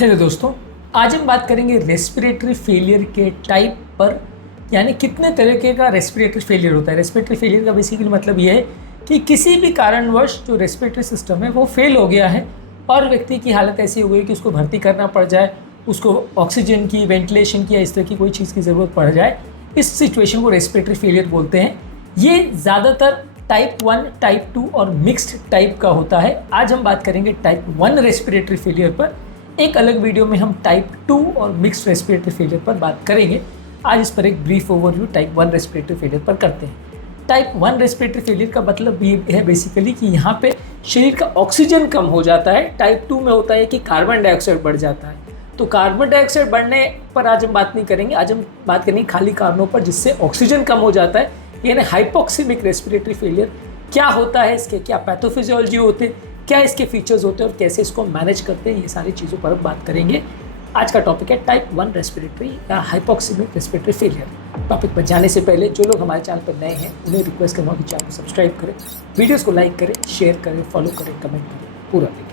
Hello दोस्तों, आज हम बात करेंगे रेस्पिरेटरी फेलियर के टाइप पर, यानी कितने तरीके का रेस्पिरेटरी फेलियर होता है। रेस्पिरेटरी फेलियर का बेसिकली मतलब यह है कि किसी भी कारणवश जो रेस्पिरेटरी सिस्टम है वो फेल हो गया है और व्यक्ति की हालत ऐसी हो गई कि उसको भर्ती करना पड़ जाए, उसको ऑक्सीजन की, वेंटिलेशन की या इस तरह की कोई चीज़ की ज़रूरत पड़ जाए। इस सिचुएशन को रेस्पिरेटरी फेलियर बोलते हैं। ये ज़्यादातर टाइप 1, टाइप 2 और मिक्स्ड टाइप का होता है। आज हम बात करेंगे टाइप 1 रेस्पिरेटरी फेलियर पर। एक अलग वीडियो में हम टाइप 2 और मिक्स्ड रेस्पिरेटरी फेलियर पर बात करेंगे। आज इस पर एक brief overview type 1 respiratory failure पर करते हैं। टाइप 1 रेस्पिरेटरी फेलियर का मतलब ये है बेसिकली कि यहाँ पे शरीर का ऑक्सीजन कम हो जाता है। टाइप 2 में होता है कि कार्बन डाइऑक्साइड बढ़ जाता है। तो कार्बन डाइऑक्साइड बढ़ने पर आज हम बात नहीं करेंगे। आज हम बात करेंगे खाली कारणों पर जिससे ऑक्सीजन कम हो जाता है, यानी हाइपोक्सिमिक रेस्पिरेटरी फेलियर। क्या होता है, इसके क्या पैथोफिजियोलॉजी होते हैं, क्या इसके फीचर्स होते हैं और कैसे इसको मैनेज करते हैं, ये सारी चीज़ों पर बात करेंगे। आज का टॉपिक है टाइप 1 रेस्पिरेटरी या हाइपोक्सिमिक रेस्पिरेटरी फेलियर। टॉपिक पर जाने से पहले जो लोग हमारे चैनल पर नए हैं उन्हें रिक्वेस्ट करूँगा कि चैनल को सब्सक्राइब करें, वीडियोज़ को लाइक करें, शेयर करें, फॉलो करें, कमेंट करें, पूरा देखें।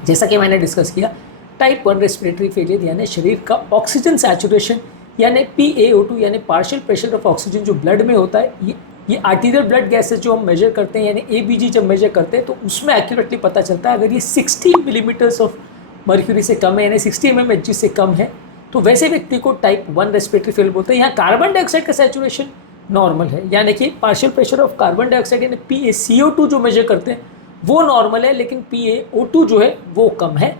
जैसा कि मैंने डिस्कस किया, टाइप 1 रेस्पिरेटरी फेलियर यानी शरीर का ऑक्सीजन सैचुरेशन यानी PaO2 यानी पार्शियल प्रेशर ऑफ ऑक्सीजन जो ब्लड में होता है, ये आर्टीरियल ब्लड गैसेज जो हम मेजर करते हैं यानी ABG जब मेजर करते हैं तो उसमें एक्यूरेटली पता चलता है। अगर ये 60 मिलीमीटर्स ऑफ मर्क्यूरी से कम है यानी 60 mmHg से कम है तो वैसे व्यक्ति को टाइप 1 रेस्पिरेटरी फेलियर बोलते हैं। यहाँ कार्बन डाइऑक्साइड का सैचुरेशन नॉर्मल है, यानी कि partial pressure of carbon dioxide यानी PaCO2 जो मेजर करते हैं वो नॉर्मल है, लेकिन PaO2 जो है वो कम है।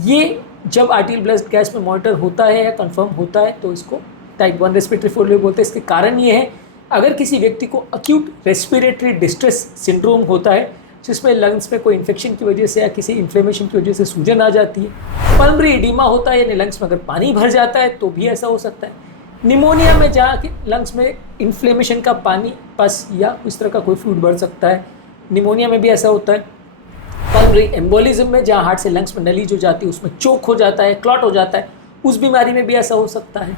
ये जब आर्टियल ब्लड गैस में मॉनिटर होता है या कंफर्म होता है तो इसको टाइप 1 रेस्पिरेटरी फेलियर बोलते हैं। इसके कारण ये है, अगर किसी व्यक्ति को अक्यूट रेस्पिरेटरी डिस्ट्रेस सिंड्रोम होता है जिसमें लंग्स में कोई इन्फेक्शन की वजह से या किसी इन्फ्लेमेशन की वजह से सूजन आ जाती है, पल्मोनरी एडिमा होता है यानी लंग्स में अगर पानी भर जाता है तो भी ऐसा हो सकता है, निमोनिया में जहाँ लंग्स में इन्फ्लेमेशन का पानी, पस या इस तरह का कोई फ्लूइड बढ़ सकता है, निमोनिया में भी ऐसा होता है। पल्मोनरी एम्बोलिज्म में जहाँ हार्ट से लंग्स में नली जो जाती है उसमें चोक हो जाता है, क्लॉट हो जाता है, उस बीमारी में भी ऐसा हो सकता है।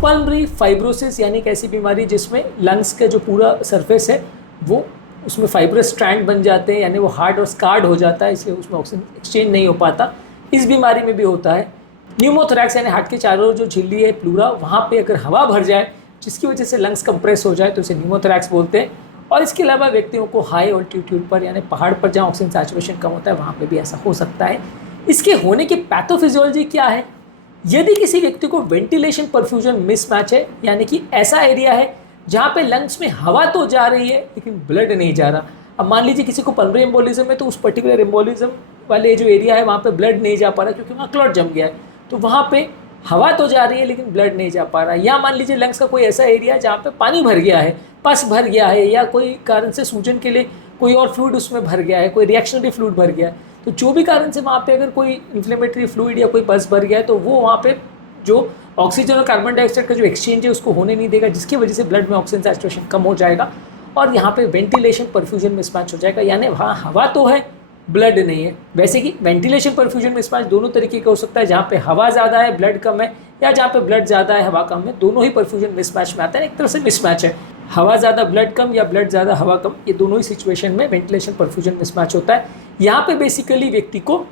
पल्मोनरी फाइब्रोसिस यानी एक ऐसी बीमारी जिसमें लंग्स का जो पूरा सरफेस है वो उसमें फाइब्रस स्ट्रैंड बन जाते हैं यानी वो हार्ड और स्कार्ड हो जाता है, इसलिए उसमें ऑक्सीजन एक्सचेंज नहीं हो पाता, इस बीमारी में भी होता है। न्यूमोथोरैक्स यानी हार्ट के चारों ओर जो झिल्ली है, प्लूरा, वहाँ पर अगर हवा भर जाए जिसकी वजह से लंग्स कंप्रेस हो जाए तो इसे न्यूमोथोरैक्स बोलते हैं। और इसके अलावा व्यक्तियों को हाई ऑल्टीट्यूड पर यानी पहाड़ पर जहाँ ऑक्सीजन सैचुरेशन कम होता है वहाँ पे भी ऐसा हो सकता है। इसके होने की पैथोफिजियोलॉजी क्या है? यदि किसी व्यक्ति को वेंटिलेशन परफ्यूजन मिसमैच है, यानी कि ऐसा एरिया है जहाँ पे लंग्स में हवा तो जा रही है लेकिन ब्लड नहीं जा रहा। अब मान लीजिए किसी को पल्मोनरी एम्बोलिज्म है तो उस पर्टिकुलर एम्बोलिज्म वाले जो एरिया है वहाँ पर ब्लड नहीं जा पा रहा क्योंकि वहाँ क्लॉट जम गया है, तो वहाँ पे हवा तो जा रही है लेकिन ब्लड नहीं जा पा रहा। या मान लीजिए लंग्स का कोई ऐसा एरिया जहाँ पे पानी भर गया है, पस भर गया है, या कोई कारण से सूजन के लिए कोई और फ्लूइड उसमें भर गया है, कोई रिएक्शनरी फ्लूइड भर गया है, तो जो भी कारण से वहाँ पे अगर कोई इन्फ्लेमेटरी फ्लूइड या कोई पस भर गया है तो वो वहाँ पे जो ऑक्सीजन और कार्बन डाइऑक्साइड का जो एक्सचेंज है उसको होने नहीं देगा, जिसकी वजह से ब्लड में ऑक्सीजन सैचुरेशन कम हो जाएगा और यहाँ पे वेंटिलेशन परफ्यूजन मिसमैच हो जाएगा, यानी वहाँ हवा तो है ब्लड नहीं है। वैसे कि वेंटिलेशन परफ्यूजन मिसमैच दोनों तरीके का हो सकता है, जहाँ पे हवा ज़्यादा है ब्लड कम है, या जहाँ पे ब्लड ज़्यादा है हवा कम है, दोनों ही परफ्यूजन मिसमैच में आता है। एक तरह से मिसमैच है, हवा ज़्यादा ब्लड कम या ब्लड ज़्यादा हवा कम, ये दोनों ही सिचुएशन में वेंटिलेशन परफ्यूजन मिसमैच होता है। यहाँ पे बेसिकली व्यक्ति को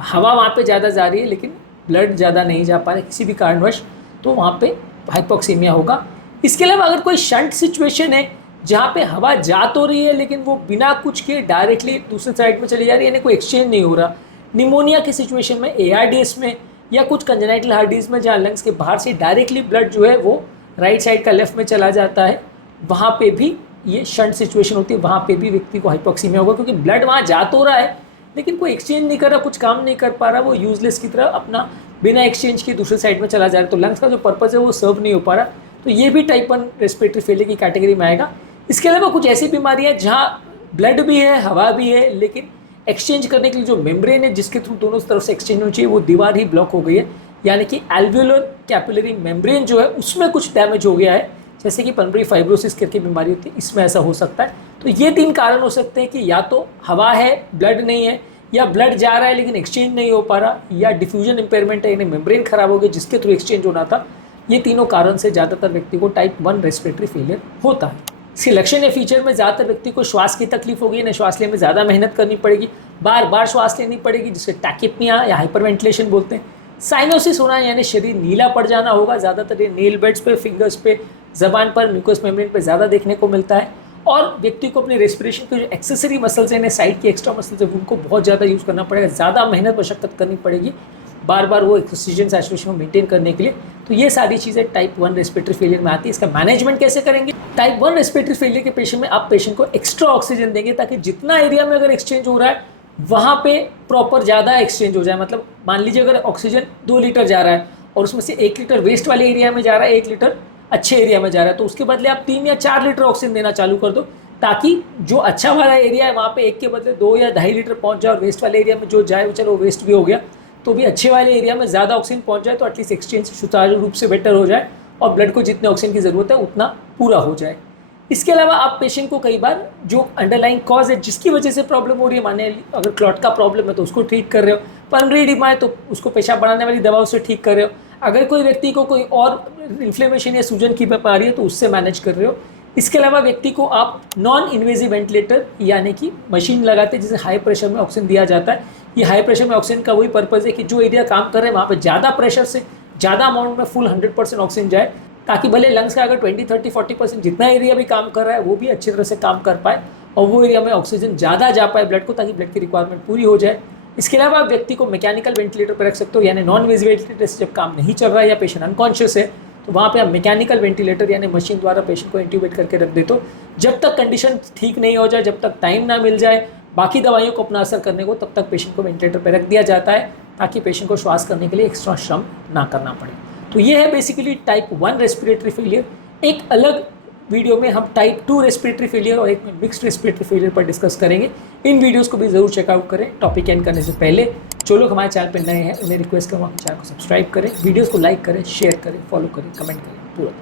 हवा वहाँ पे ज़्यादा जा रही है लेकिन ब्लड ज़्यादा नहीं जा पा रहा किसी भी कारणवश, तो वहाँ पे हाइपोक्सीमिया होगा। इसके अलावा अगर कोई शंट सिचुएशन है जहाँ पे हवा जा तो रही है लेकिन वो बिना कुछ के डायरेक्टली दूसरे साइड में चली जा रही है, यानी कोई एक्सचेंज नहीं हो रहा, निमोनिया की सिचुएशन में, ARDS में, या कुछ कंजेनाइटल हार्ट डिजीज में जहाँ लंग्स के बाहर से डायरेक्टली ब्लड जो है वो राइट साइड का लेफ्ट में चला जाता है, वहाँ पे भी ये शंट सिचुएशन होती है। वहाँ पे भी व्यक्ति को हाइपोक्सीमिया होगा क्योंकि ब्लड वहाँ जा तो रहा है लेकिन कोई एक्सचेंज नहीं कर रहा, कुछ काम नहीं कर पा रहा, वो यूजलेस की तरह अपना बिना एक्सचेंज के दूसरे साइड में चला जा रहा है, तो लंग्स का जो पर्पज़ है वो सर्व नहीं हो पा रहा, तो ये भी टाइप 1 रेस्पिरेटरी फेलियर की कैटेगरी में आएगा। इसके अलावा कुछ ऐसी बीमारियाँ जहाँ ब्लड भी है, हवा भी है, लेकिन एक्सचेंज करने के लिए जो मेम्ब्रेन है जिसके थ्रू दोनों तरफ से एक्सचेंज होनी चाहिए वो दीवार ही ब्लॉक हो गई है, यानी कि एल्वियोलर कैपिलरी मेम्ब्रेन जो है उसमें कुछ डैमेज हो गया है, जैसे कि पल्मोनरी फाइब्रोसिस करके बीमारी होती है, इसमें ऐसा हो सकता है। तो ये 3 कारण हो सकते हैं कि या तो हवा है ब्लड नहीं है, या ब्लड जा रहा है लेकिन एक्सचेंज नहीं हो पा रहा, या डिफ्यूजन इम्पेयरमेंट है यानी मेम्ब्रेन खराब हो गई जिसके थ्रू एक्सचेंज होना था। ये तीनों कारण से ज़्यादातर व्यक्ति को टाइप 1 रेस्पिरेटरी फेलियर होता है। इसके लक्षण या फीचर में ज़्यादातर व्यक्ति को श्वास की तकलीफ होगी, यानी श्वास लेने में ज़्यादा मेहनत करनी पड़ेगी, बार बार श्वास लेनी पड़ेगी जिससे टैकिपनिया या हाइपरवेंटिलेशन बोलते हैं। साइनोसिस होना यानी शरीर नीला पड़ जाना होगा, ज़्यादातर ये नेल बेड्स पे, फिंगर्स पे, जबान पर, म्यूकस मेम्ब्रेन पे ज़्यादा देखने को मिलता है। और व्यक्ति को अपने रेस्पिरेशन के जो एक्सेसरी मसल्स हैं, साइड की एक्स्ट्रा मसल्स हैं, उनको बहुत ज़्यादा यूज़ करना पड़ेगा, ज़्यादा मेहनत मशक्कत करनी पड़ेगी बार बार वो ऑक्सीजन सैचुरेशन को मेंटेन करने के लिए। तो ये सारी चीज़ें टाइप 1 रेस्पिरेटरी फेलियर में आती है। इसका मैनेजमेंट कैसे करेंगे? टाइप 1 रेस्पिरेटरी फेलियर के पेशेंट में आप पेशेंट को एक्स्ट्रा ऑक्सीजन देंगे ताकि जितना एरिया में अगर एक्सचेंज हो रहा है वहाँ पे प्रॉपर ज़्यादा एक्सचेंज हो जाए। मतलब मान लीजिए अगर ऑक्सीजन 2 लीटर जा रहा है और उसमें से 1 लीटर वेस्ट वाले एरिया में जा रहा है, 1 लीटर अच्छे एरिया में जा रहा है, तो उसके बदले आप 3 या 4 लीटर ऑक्सीजन देना चालू कर दो ताकि जो अच्छा वाला एरिया है वहाँ पे 1 के बदले 2 या 2.5 लीटर पहुँच जाए, और वेस्ट वाले एरिया में जो जाए वो चलो वेस्ट भी हो गया तो भी अच्छे वाले एरिया में ज़्यादा ऑक्सीजन पहुँच जाए, तो एटलीस्ट एक्सचेंज सुचारू रूप से बेटर हो जाए और ब्लड को जितने ऑक्सीजन की ज़रूरत है उतना पूरा हो जाए। इसके अलावा आप पेशेंट को कई बार जो अंडरलाइंग कॉज है जिसकी वजह से प्रॉब्लम हो रही है, माने अगर क्लॉट का प्रॉब्लम है तो उसको ठीक कर रहे हो, पल्मोनरी एडिमा है तो उसको पेशाब बढ़ाने वाली दवाओं से ठीक कर रहे हो, अगर कोई व्यक्ति को कोई और इन्फ्लेमेशन या सूजन की बीमारी है तो उससे मैनेज कर रहे हो। इसके अलावा व्यक्ति को आप नॉन इन्वेजिव वेंटिलेटर यानी कि मशीन लगाते हैं जिसे हाई प्रेशर में ऑक्सीजन दिया जाता है। ये हाई प्रेशर में ऑक्सीजन का वही पर्पज़ है कि जो एरिया काम कर रहे हैं वहाँ पर ज़्यादा प्रेशर से ज़्यादा अमाउंट में फुल 100% ऑक्सीजन जाए, ताकि भले लंग्स का अगर 20, 30, 40% जितना एरिया भी काम कर रहा है वो भी अच्छी तरह से काम कर पाए और वो एरिया में ऑक्सीजन ज़्यादा जा पाए ब्लड को, ताकि ब्लड की रिक्वायरमेंट पूरी हो जाए। इसके अलावा आप व्यक्ति को मैकेनिकल वेंटिलेटर पर रख सकते हो, यानी नॉन इन्वेजिव वेंटिलेटर से जब काम नहीं चल रहा है या पेशेंट अनकॉन्शियस है तो वहाँ पे आप मैकेनिकल वेंटिलेटर यानी मशीन द्वारा पेशेंट को इंट्यूबेट करके रख देते हो। जब तक कंडीशन ठीक नहीं हो जाए, जब तक टाइम ना मिल जाए बाकी दवाइयों को अपना असर करने को, तब तक पेशेंट को वेंटिलेटर पर रख दिया जाता है ताकि पेशेंट को श्वास करने के लिए एक्स्ट्रा श्रम ना करना पड़े। तो ये है बेसिकली टाइप 1 रेस्पिरेटरी फेलियर। एक अलग वीडियो में हम टाइप 2 रेस्पिरेटरी फेलियर और एक में मिक्स्ड रेस्पिरेटरी फेलियर पर डिस्कस करेंगे। इन वीडियोस को भी ज़रूर चेकआउट करें। टॉपिक एंड करने से पहले जो लोग हमारे चैनल पर नए हैं उन्हें रिक्वेस्ट करूँगा कि चैनल को सब्सक्राइब करें, वीडियोस को लाइक करें, शेयर करें, फॉलो करें, कमेंट करें पूरा।